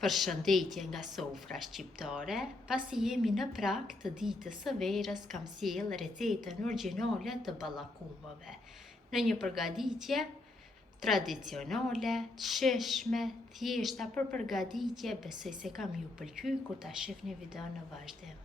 Përshëndetje nga sofra shqiptare, pasi jemi në prag të ditës së verës, kam sjell recetën origjinale të ballakumeve. Në një përgatitje tradicionale, të shijshme, thjeshta për përgatitje, besoj se kam ju pëlqy kur ta shihni videon në vazhdim.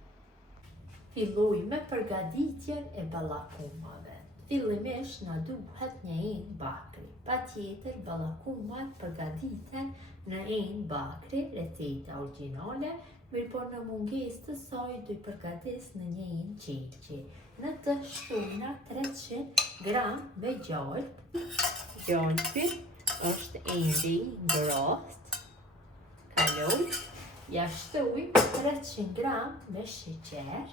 Filloj me përgatitjen e ballakumeve. Fillimisht na duhet një enë bakri. Patjetër ballakumat përgatiten në enë bakri, receta origjinale, mirëpo në mungesë të saj do i përgatis në një enë qelqi. Në të shtojna 300 gram me gjalp. Gjalpi është endi ngrohtë. Kaloj, ja shtoj 300 gram me sheqer.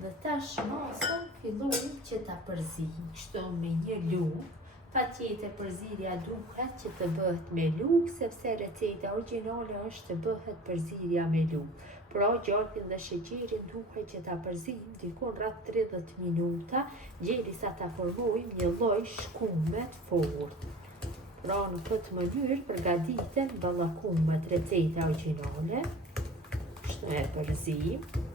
Dhe tash masën fillojmë që ta përzijmë, kështu me një lugë. Patjetër përzirja duhet që të bëhet me lugë, sepse receta origjinale është të bëhet përzirja me lugë. Pra gjalpin dhe sheqerin duhet që ta përzijmë dikon rreth 30 minuta, derisa ta formojmë një lloj shkume të fortë. Pra në këtë mënyrë përgatiten ballakumet receta origjinale. Kështu e përzijmë.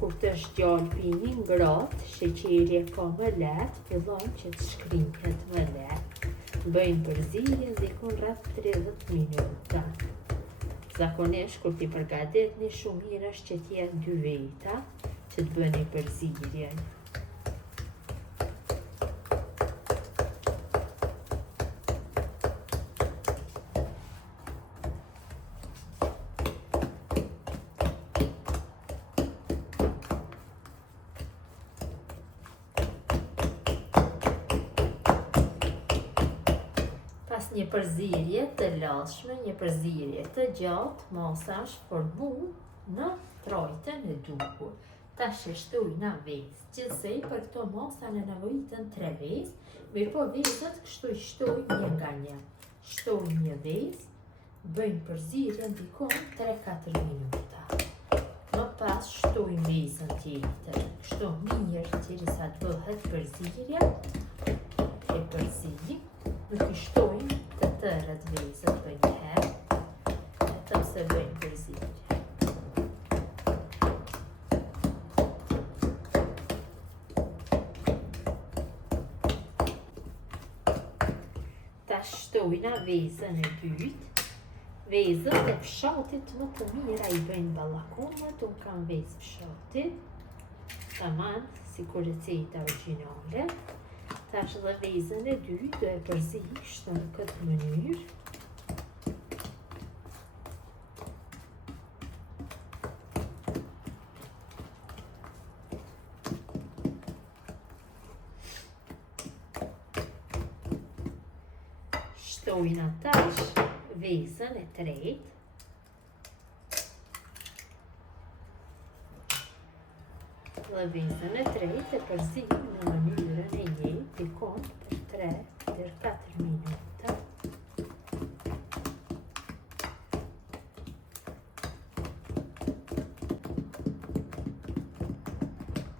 Kur të është gjalpi një ngrohtë, sheqeri e ka më lehtë, fillon që të shkrihet më lehtë. Bëjmë përzirjen dikon rreth 30 minuta. Zakonisht kur ti përgatitni, shumë mirë është që t'jenë 2 veta që të bëni përzirjen. Pas një përzirje të lashme, një përzirje të gjatë, masa është formuar në trojtën e duhur. Tash e shtoj në vezë. Gjithsej për këto masa në nevojitën 3 vezë, mirëpo vezët kështu i shtoj një nga një. Shtoj një vezë, bëjmë përzirjen dikon 3-4 minuta. Më pas shtoj vezën tjetër. Kështu mirë derisa të bëhet përzirja. E përzijmë. Nuk i shtojmë të tërët vezët për një herë, vetëm se bëjmë përzirje. Ta shtojna vezën e dytë. Vezët e fshatit më të mira i bëjnë ballakumet, unë kam vezë fshatit, tamam si kur receta origjinale. Tash dhe vezën e dytë do e përzij kështu në këtë mënyrë. Shtojna tash vezën e tretë. Dhe vezën e tretë e përzijmë në mënyrën e njëjtë dikon për 3-4 minuta.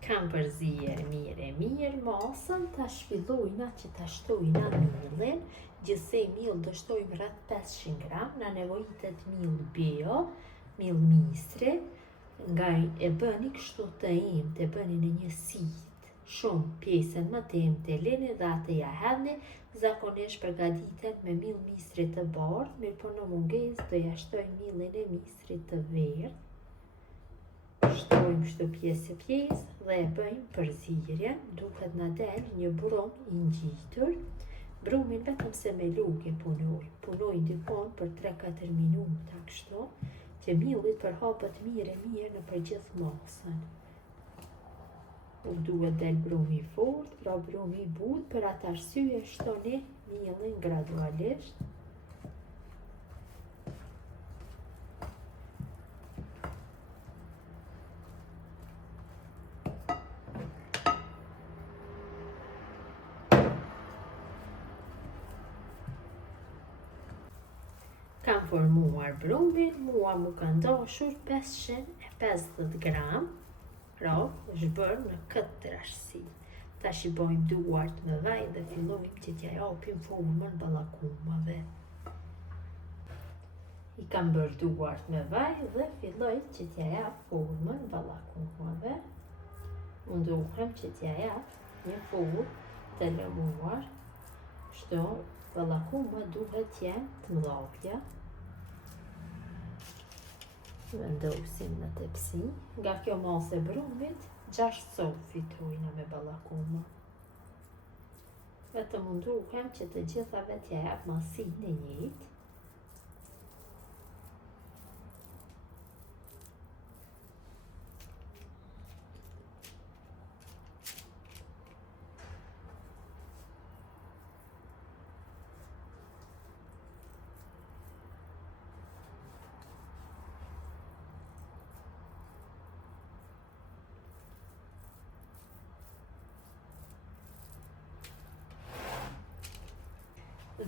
Kam përzije mirë masën, tash fillojna që ta shtojna millin. Gjithsej mill do shtojmë rreth 500 gram, na nevojitet mill bio, mill misri. Nga e bëni kështu të imtë, e bëni në një sitë, shumë pjesën më të imtë e lini dhe atë ja hedhni, zakonisht përgatitet me mill misri të bardhë, mirëpo në mungesë do ja shtoj millin e misrit të verdhë. Shtojmë kështu pjesë dhe e bëjmë përzirjen, duhet na del një brum i ngjitur. Brumin vetëm se me lugë punoj dikon për 3-4 minuta kështu, që millit përhapet mirë në përgjithë masën. Nuk duhet del brumi fort, pra brumi i butë, për atë arsye shtoni millin gradualisht. Kam formuar brumin, mua mu kanë dashur 550 gram, pra është bërë në këtë trashësi. Tash i bojmë duart me vaj dhe fillojmë që t'ja japim formën ballakumave. I kam bërë duart me vaj dhe filloj që t'ja jap formën ballakumave. Mundohem që t'ja jap një formë të lëmuar, kështu ballakuma duhet t'jenë të mëdha. Vendosim në tepsi. Nga kjo masë e brumit, 6 copë fitojnë me ballakuma. Vetëm mundohem që të gjithave t'ja jap masinë e njëjtë.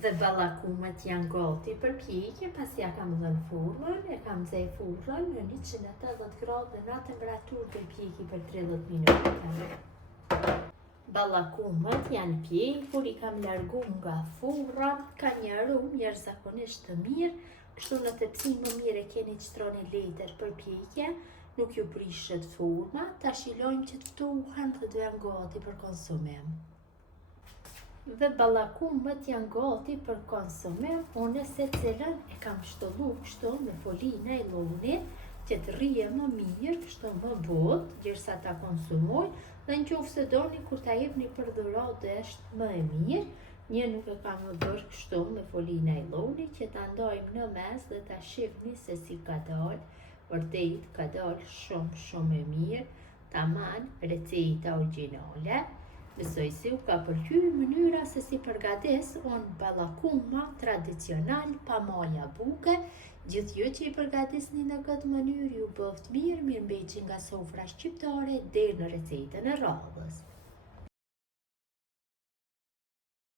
Dhe ballakumat janë gati për pjekje, pasi ja kam dhënë formën, e kam nxjerr furrën në 180 gradë në temperaturë dhe pjeki për 30 minuta. Ballakumat janë pjekur, i kam largu nga furra, ka një aromë jashtëzakonisht të mirë, kështu në tepsi më mirë e keni çtroni letër për pjekje, nuk ju prishet forma, ta shilojmë që të tuhen dhe të janë gati për konsumim. Dhe ballakumat janë gati për konsumim, unë se cilën e kam shtollu kështu me folinë naylonit që të rrije më mirë, kështu më butë, derisa ta konsumoj, dhe nëse doni kur ta jepni për dhuratë është më e mirë. Një nuk e kam bërë kështu me folinë naylonit që ta ndajmë në mes dhe ta shihni se si ka dalë. Vërtet ka dalë shumë e mirë, tamam receta origjinale. Besoj se u ka pëlqyer mënyra se si përgatis unë ballakuma tradicional pa maja buke. Gjithë ju që i përgatisni në këtë mënyrë ju bëft mirë, mirëmbëjtje nga sofra shqiptare deri në recetën e radhës.